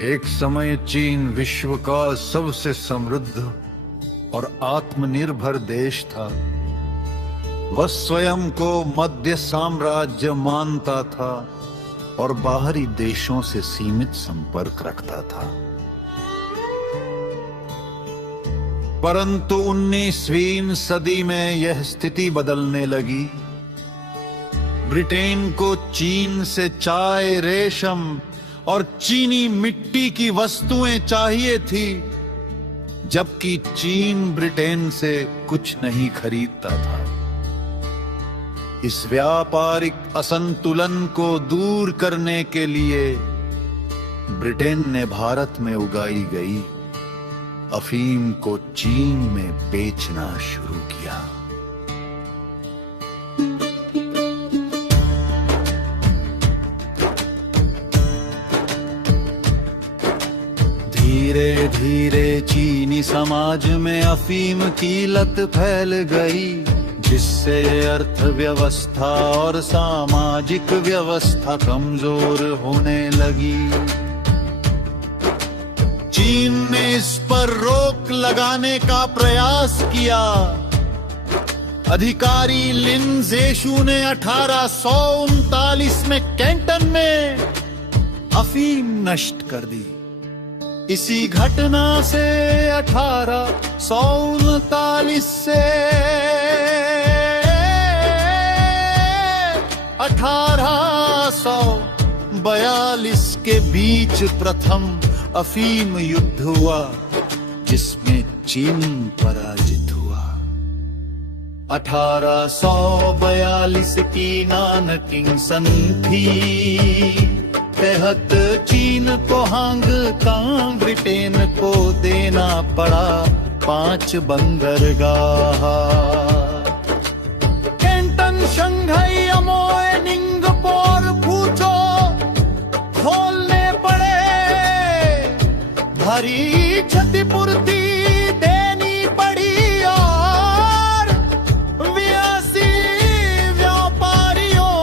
एक समय चीन विश्व का सबसे समृद्ध और आत्मनिर्भर देश था। वह स्वयं को मध्य साम्राज्य मानता था और बाहरी देशों से सीमित संपर्क रखता था। परंतु 19वीं सदी में यह स्थिति बदलने लगी। ब्रिटेन को चीन से चाय, रेशम और चीनी मिट्टी की वस्तुएं चाहिए थी, जबकि चीन ब्रिटेन से कुछ नहीं खरीदता था। इस व्यापारिक असंतुलन को दूर करने के लिए ब्रिटेन ने भारत में उगाई गई अफीम को चीन में बेचना शुरू किया। धीरे धीरे चीनी समाज में अफीम की लत फैल गई, जिससे अर्थव्यवस्था और सामाजिक व्यवस्था कमजोर होने लगी। चीन ने इस पर रोक लगाने का प्रयास किया। अधिकारी लिन ज़ेशू ने 1839 में कैंटन में अफीम नष्ट कर दी। इसी घटना से 1839 से 1842 के बीच प्रथम अफीम युद्ध हुआ, जिसमें चीन पराजित हुआ। 1842 की नानकिंग संधि तहत चीन को हांगकांग ब्रिटेन को देना पड़ा 5 बंदरगाह। कैंटन, शंघाई, अमोय, निंगपोर, फूचो खोलने पड़े। भारी क्षतिपूर्ति देनी पड़ी और विदेशी व्यापारियों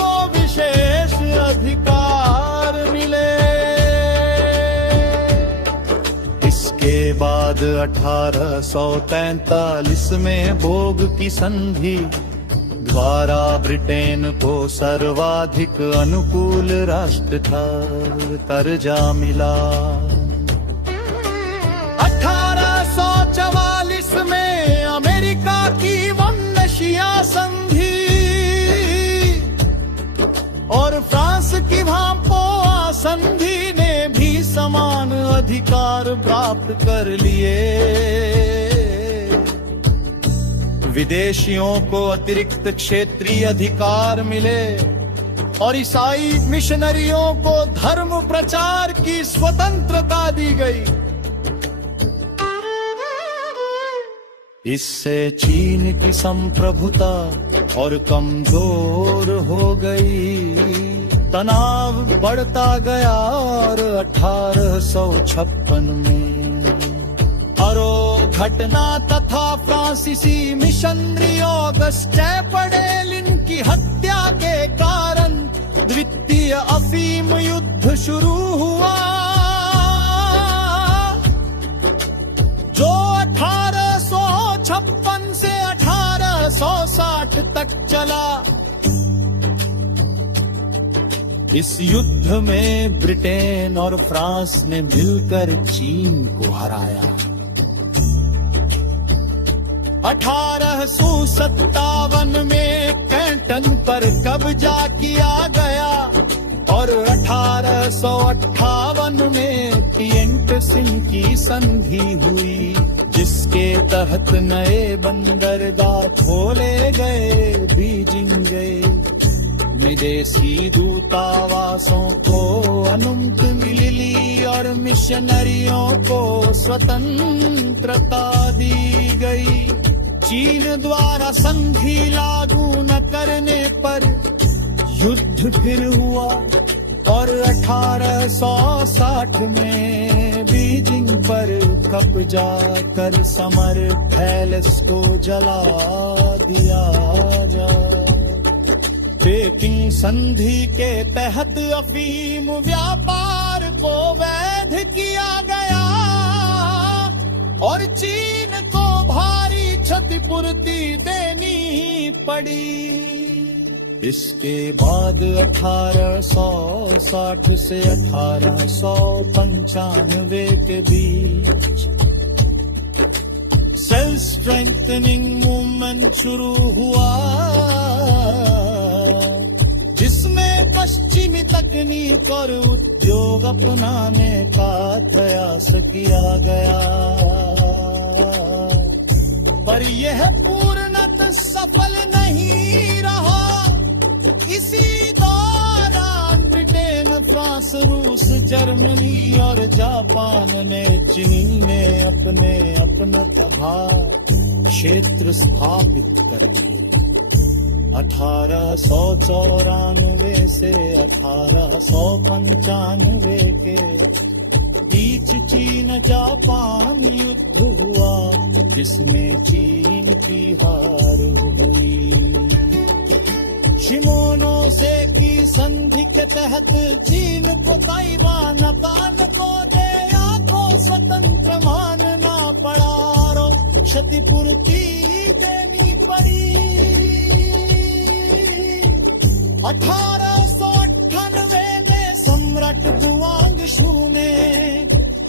को विशेष अधिकार मिले। इसके बाद 1843 में बोग की संधि द्वारा ब्रिटेन को सर्वाधिक अनुकूल राष्ट्र का दर्जा मिला। 1844 में अमेरिका की वंदशिया संधि और फ्रांस की भांपोआ संधि ने भी समान अधिकार प्राप्त कर लिए। विदेशियों को अतिरिक्त क्षेत्रीय अधिकार मिले और ईसाई मिशनरियों को धर्म प्रचार की स्वतंत्रता दी गई। इससे चीन की संप्रभुता और कमजोर हो गई। तनाव बढ़ता गया और 1856 में अरो घटना तथा फ्रांसीसी मिशनरी ऑगस्ट चैपडेलिन की हत्या के कारण द्वितीय अफीम युद्ध शुरू हुआ, जो 1856 से 1860 तक चला। इस युद्ध में ब्रिटेन और फ्रांस ने मिलकर चीन को हराया। 1857 में कैंटन पर कब्जा किया गया और 1858 में तिएनटसिन की संधि हुई, जिसके तहत नए बंदरगाह खोले गए। बीजिंग गए विदेशी दूतावासों को अनुमति मिली और मिशनरियों को स्वतंत्रता दी गई। चीन द्वारा संधि लागू न करने पर युद्ध फिर हुआ और 1860 में बीजिंग पर कब्जा कर समर पैलेस को जला दिया जाए। पेकिंग संधि के तहत अफीम व्यापार को वैध किया गया और चीन को भारी क्षतिपूर्ति देनी पड़ी। इसके बाद 1860 से 1895 के बीच सेल्फ स्ट्रेंथनिंग मूवमेंट शुरू हुआ, जिसमें पश्चिमी तकनीक और उद्योग अपनाने का प्रयास किया गया, पर यह पूर्णतः सफल नहीं रहा। इसी दौरान ब्रिटेन, फ्रांस, रूस, जर्मनी और जापान ने चीन में अपना प्रभाव क्षेत्र स्थापित कर लिए। 1894 से 1895 के बीच चीन जापान युद्ध हुआ, जिसमें चीन की हार हुई। शिमोनोसेकी संधि के तहत चीन को ताइवान को दिया को स्वतंत्र मानना पड़ा और क्षतिपूर्ति देनी पड़ी। 1898 में सम्राट गुआंगशू ने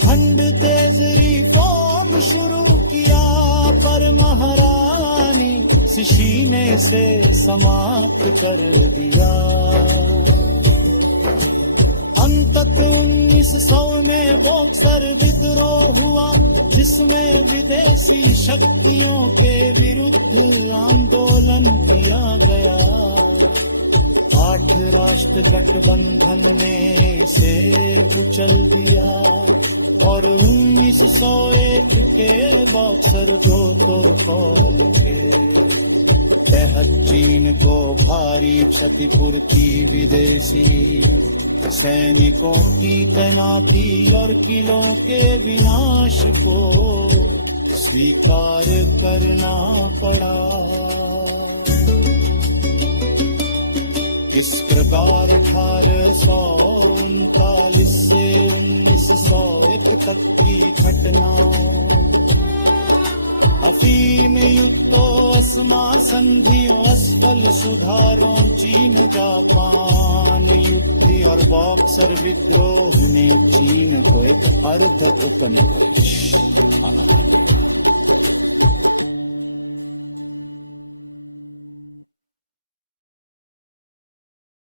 खंड तेज रिफॉर्म शुरू किया, पर महारानी सिशी ने से समाप्त कर दिया। अंततः 1900 में बॉक्सर विद्रोह हुआ, जिसमें विदेशी शक्तियों के विरुद्ध आंदोलन किया गया। 8 राष्ट्र गठबंधन ने इसे कुचल दिया और 1901 के बॉक्सर प्रोटोकॉल के तहत चीन को भारी क्षतिपूर्ति, विदेशी सैनिकों की तैनाती और किलों के विनाश को स्वीकार करना पड़ा। इस प्रकार 1839 से 1901 तक की घटनाओं, अफीम युद्धों, अस्मा संधियों, असफल सुधारों, चीन जापान युद्ध और बॉक्सर विद्रोह ने चीन को एक अर्ध उपनिवेश